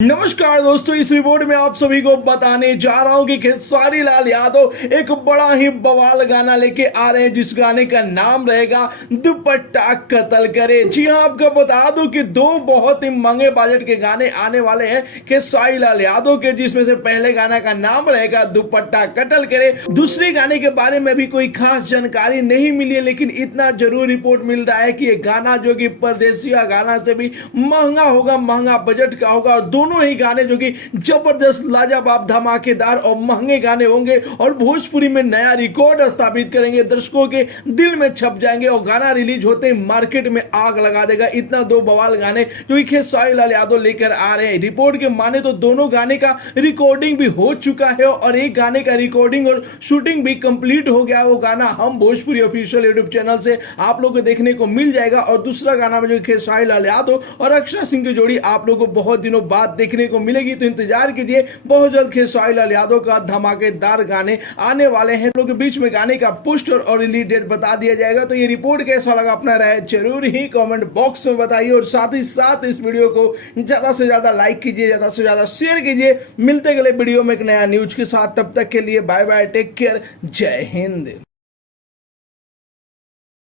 नमस्कार दोस्तों, इस रिपोर्ट में आप सभी को बताने जा रहा हूं कि खेसारी लाल यादव एक बड़ा ही बवाल गाना लेके आ रहे हैं, जिस गाने का नाम रहेगा दुपट्टा कत्ल करे। जी हां, आपको बता दूं कि दो बहुत ही महंगे बजट के गाने आने वाले हैं खेसारी लाल यादव के, जिसमें से पहले गाना का नाम रहेगा दुपट्टा कत्ल करे। दूसरे गाने के बारे में भी कोई खास जानकारी नहीं मिली है, लेकिन इतना जरूर रिपोर्ट मिल रहा है कि ये गाना जो कि परदेसिया गाना से भी महंगा होगा, महंगा बजट का होगा, और दोनों ही गाने जो कि जबरदस्त, लाजवाब, धमाकेदार और महंगे गाने होंगे और भोजपुरी में नया रिकॉर्ड स्थापित करेंगे, दर्शकों के दिल में छप जाएंगे और गाना रिलीज होते ही मार्केट में आग लगा देगा। इतना दो बवाल गाने जो कि खेसारी लाल यादव लेकर आ रहे हैं। रिपोर्ट के माने तो दोनों गाने का रिकॉर्डिंग भी हो चुका है और एक गाने का रिकॉर्डिंग और शूटिंग भी कंप्लीट हो गया। वो गाना हम भोजपुरी ऑफिशियल यूट्यूब चैनल से आप लोगों को देखने को मिल जाएगा। और दूसरा गाना में जो खेसारी लाल यादव और अक्षरा सिंह की जोड़ी आप लोगों को बहुत दिनों बाद देखने को मिलेगी, तो इंतजार कीजिए, बहुत जल्द खेसारी लाल यादव का धमाकेदार गाने आने वाले हैं। लोगों के बीच में गाने का पोस्टर और रिलीज डेट बता दिया जाएगा। तो ये रिपोर्ट कैसा लगा अपना राय जरूर ही कमेंट बॉक्स में बताइए और साथ ही साथ इस वीडियो को ज्यादा से ज्यादा लाइक कीजिए, ज्यादा से ज्यादा शेयर कीजिए। मिलते अगले वीडियो में एक नया न्यूज के साथ, तब तक के लिए बाय बाय, टेक केयर, जय हिंद।